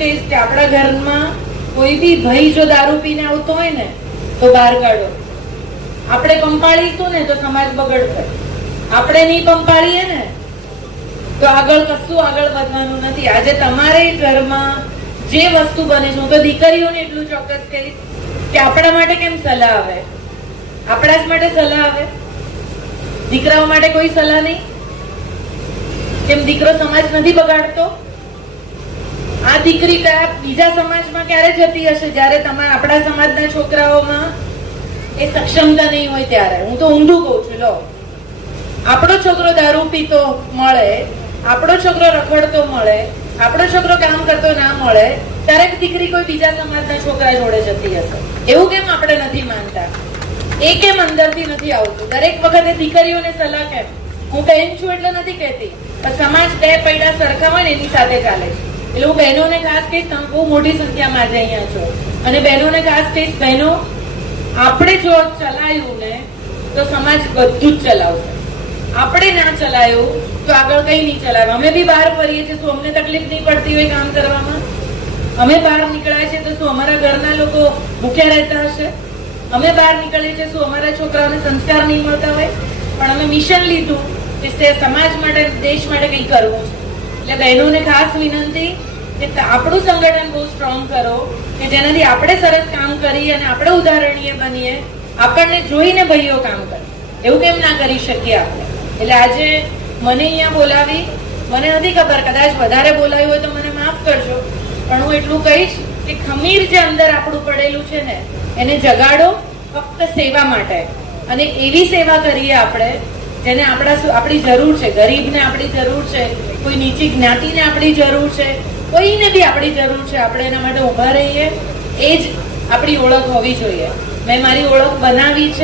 કહીશ કે આપણા ઘરમાં કોઈ બી ભાઈ જો દારૂ પીને આવતો હોય ને તો બહાર કાઢો. આપણે પંપાળીશું ને તો સમાજ બગડશે. આપણે નહીં પંપાળીએ ને તો આગળ કશું આગળ વધવાનું નથી. આજે તમારે ઘરમાં જે વસ્તુ બને છે, હું તો દીકરીઓને એટલું ચોક્કસ કહીશ કે આપણા માટે કેમ સલાહ આવે? આપણા જ માટે સલાહ આવે, દીકરાઓ માટે કોઈ સલાહ નહીં. કેમ દીકરો સમાજ નથી બગાડતો? આ દીકરી કયા બીજા સમાજમાં ક્યારે જતી હશે જ્યારે તમારા આપણા સમાજના છોકરાઓમાં એ સક્ષમતા નહીં હોય ત્યારે? હું તો ઊંધું કઉ છું. લો, આપણો છોકરો દારૂ પીતો મળે, આપણો છોકરો રખડતો મળે, આપણો છોકરો કામ કરતો ના મળે, ત્યારે દીકરી કોઈ બીજા સમાજના છોકરા જોડે જતી હશે. એવું કેમ આપણે નથી માનતા? એ કેમ અંદરથી નથી આવતું? દરેક વખતે દીકરીઓને સલાહ કેમ? હું બહેન છું એટલે નથી કહેતી, પણ સમાજ બે પૈડા સરખા હોય ને એની સાથે ચાલે છે. એટલે હું બહેનોને ખાસ કહીશ, તમે બહુ મોટી સંખ્યામાં આજે અહીંયા છો, અને બહેનોને ખાસ કહીશ, બહેનો આપણે જો ચલાયું ને તો સમાજ બધું જ ચલાવશે. આપણે ના ચલાયું તો આગળ કઈ નહીં ચલાવે. અમે બી બહાર ફરીએ છીએ, શું અમને તકલીફ નહીં પડતી હોય કામ કરવામાં? અમે બહાર નીકળ્યા છીએ તો શું અમારા ઘરના લોકો ભૂખ્યા રહેતા હશે? અમે બહાર નીકળીએ છીએ, શું અમારા છોકરાઓને સંસ્કાર નહીં મળતા હોય? પણ અમે મિશન લીધું કે સમાજ માટે, દેશ માટે કંઈ કરવું છે. એટલે બહેનોને ખાસ વિનંતી કે આપણું સંગઠન બહુ સ્ટ્રોંગ કરો કે જેનાથી આપણે સરસ કામ કરીએ અને આપણે ઉદાહરણીય બનીએ. આપણને જોઈને ભાઈઓ કામ કરે, એવું કેમ ના કરી શકીએ આપણે? એટલે આજે મને અહીંયા બોલાવી, મને નથી ખબર, કદાચ વધારે બોલાવ્યું હોય તો મને માફ કરજો, પણ હું એટલું કહીશ કે ખમીર જે અંદર આપણું પડેલું છે ને એને જગાડો, ફક્ત સેવા માટે. અને એવી સેવા કરીએ આપણે જેને આપણી જરૂર છે. ગરીબને આપણી જરૂર છે, કોઈ નીચી જ્ઞાતિને આપણી જરૂર છે, કોઈને બી આપણી જરૂર છે. આપણે એના માટે ઉભા રહીએ, એ જ આપણી ઓળખ હોવી જોઈએ. મેં મારી ઓળખ બનાવી છે.